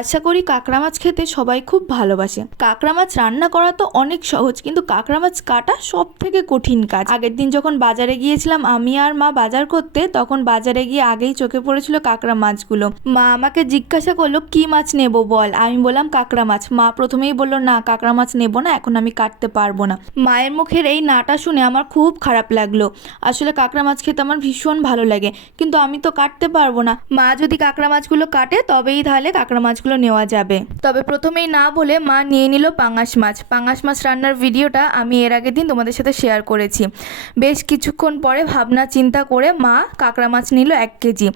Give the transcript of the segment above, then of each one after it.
আশা করি কাঁকড়া মাছ খেতে সবাই খুব ভালোবাসে। কাঁকড়া মাছ রান্না করা তো অনেক সহজ, কিন্তু কাঁকড়া মাছ কাটা সব থেকে কঠিন কাজ। আগের দিন যখন বাজারে গিয়েছিলাম আমি আর মা বাজার করতে, তখন বাজারে গিয়ে আগেই চোখে পড়েছিল কাঁকড়া মাছগুলো। মা আমাকে জিজ্ঞাসা করলো কি মাছ নেব বল। আমি বললাম কাঁকড়া মাছ। মা প্রথমেই বললো না কাঁকড়া মাছ নেব না, এখন আমি কাটতে পারবো না। মায়ের মুখের এই নাটা শুনে আমার খুব খারাপ লাগলো। আসলে কাঁকড়া মাছ খেতে আমার ভীষণ ভালো লাগে, কিন্তু আমি তো কাটতে পারবো না। মা যদি কাঁকড়া মাছগুলো কাটে তবেই তাহলে কাঁকড়া মাছগুলো নেওয়া যাবে। তবে প্রথমেই না বলে মা নিয়ে নিল পাঙাশ মাছ। পাঙাশ মাছ রান্নার ভিডিওটা আমি এর আগের দিন তোমাদের সাথে শেয়ার করেছি। বেশ কিছুক্ষণ পরে ভাবনা চিন্তা করে মা কাঁকড়া মাছ নিল 1 কেজি।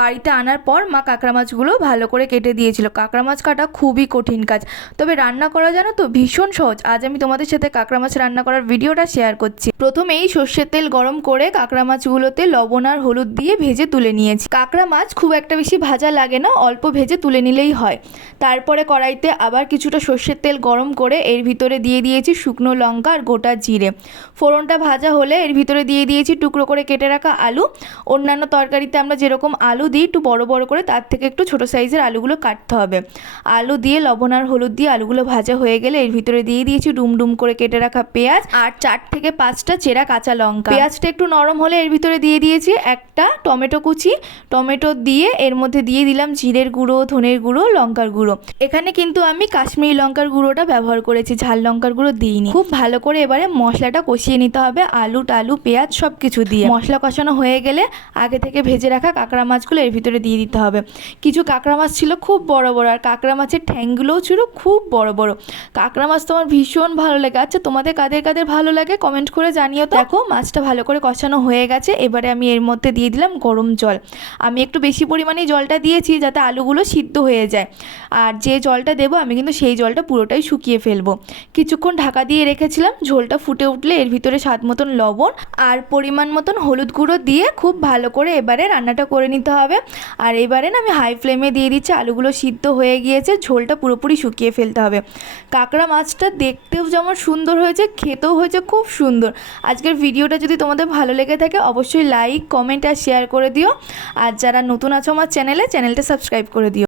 বাড়িতে আনার পর মা কাঁকড়া মাছগুলো ভালো করে কেটে দিয়েছিল। কাঁকড়া মাছ কাটা খুবই কঠিন কাজ, তবে রান্না করা জানো তো ভীষণ সহজ। আজ আমি তোমাদের সাথে কাঁকড়া মাছ রান্না করার ভিডিওটা শেয়ার করছি। প্রথমেই সর্ষের তেল গরম করে কাঁকড়া মাছগুলোতে লবণ আর হলুদ দিয়ে ভেজে তুলে নিয়েছি। কাঁকড়া মাছ খুব একটা বেশি ভাজা লাগে না, অল্প ভেজে তুলে নিলেই হয়। তারপরে কড়াইতে আবার কিছুটা সর্ষের তেল গরম করে এর ভিতরে দিয়ে দিয়েছি শুকনো লঙ্কা আর গোটা জিরে। ফোড়নটা ভাজা হলে এর ভিতরে দিয়ে দিয়েছি টুকরো করে কেটে রাখা আলু। অন্যান্য তরকারিতে আমরা যেরকম আলু দিই একটু বড় বড় করে, তার থেকে একটু ছোট সাইজের আলুগুলো কাটতে হবে। আলু দিয়ে লবণ আর হলুদ দিয়ে আলুগুলো ভাজা হয়ে গেলে এর ভিতরে দিয়ে দিয়েছি ডুম করে কেটে রাখা পেঁয়াজ আর 4 থেকে 5টা চেরা কাঁচা লঙ্কা। পেঁয়াজটা একটু নরম হলে এর ভিতরে দিয়ে দিয়েছি একটা টমেটো কুচি। টমেটো দিয়ে এর মধ্যে দিয়ে দিলাম জিরের গুঁড়ো, ধনের গুঁড়ো, লঙ্কার গুঁড়ো। এখানে কিন্তু আমি কাশ্মীরি লঙ্কার গুঁড়োটা ব্যবহার করেছি, ঝাল লঙ্কার গুঁড়ো দিইনি। খুব ভালো করে এবারে মশলাটা কষিয়ে নিতে হবে আলু টালু পেঁয়াজ সব কিছু দিয়ে। মশলা কষানো হয়ে গেলে আগে থেকে ভেজে রাখা কাঁকড়া মাছগুলো এর ভিতরে দিয়ে দিতে হবে। কিছু কাঁকড়া মাছ ছিল খুব বড় বড়, আর কাঁকড়া মাছের ঠ্যাংগুলোও ছিল খুব বড় বড়। কাঁকড়া মাছ তো আমার ভীষণ ভালো লাগে। আচ্ছা তোমাদের কাদের কাদের ভালো লাগে কমেন্ট করে জানিও তো। দেখো মাছটা ভালো করে কষানো হয়ে গেছে, এবারে আমি এর মধ্যে দিয়ে দিলাম গরম জল। আমি একটু বেশি পরিমাণে জলটা দিয়েছি যাতে আলুগুলো সিদ্ধ হয়ে যায়, আর যে জলটা দেবো আমি কিন্তু সেই জলটা পুরোটাই শুকিয়ে ফেলবো। কিছুক্ষণ ঢাকা দিয়ে রেখেছিলাম। ঝোলটা ফুটে উঠলে এর ভিতরে স্বাদ মতন লবণ আর পরিমাণ মতন হলুদ গুঁড়ো দিয়ে খুব ভালো করে এবারে রান্নাটা করে নিতে হবে। আর এবারে না আমি হাই ফ্লেমে দিয়ে দিচ্ছি। আলুগুলো সিদ্ধ হয়ে গিয়েছে, ঝোলটা পুরোপুরি শুকিয়ে ফেলতে হবে। কাঁকড়া মাছটা দেখতেও যেমন সুন্দর হয়েছে, খেতেও হয়েছে খুব সুন্দর। আজকের ভিডিওটা যদি তোমাদের ভালো লেগে থাকে অবশ্যই লাইক কমেন্ট আর শেয়ার করে দিও। আর যারা নতুন আছো আমার চ্যানেলটা সাবস্ক্রাইব করে দিও।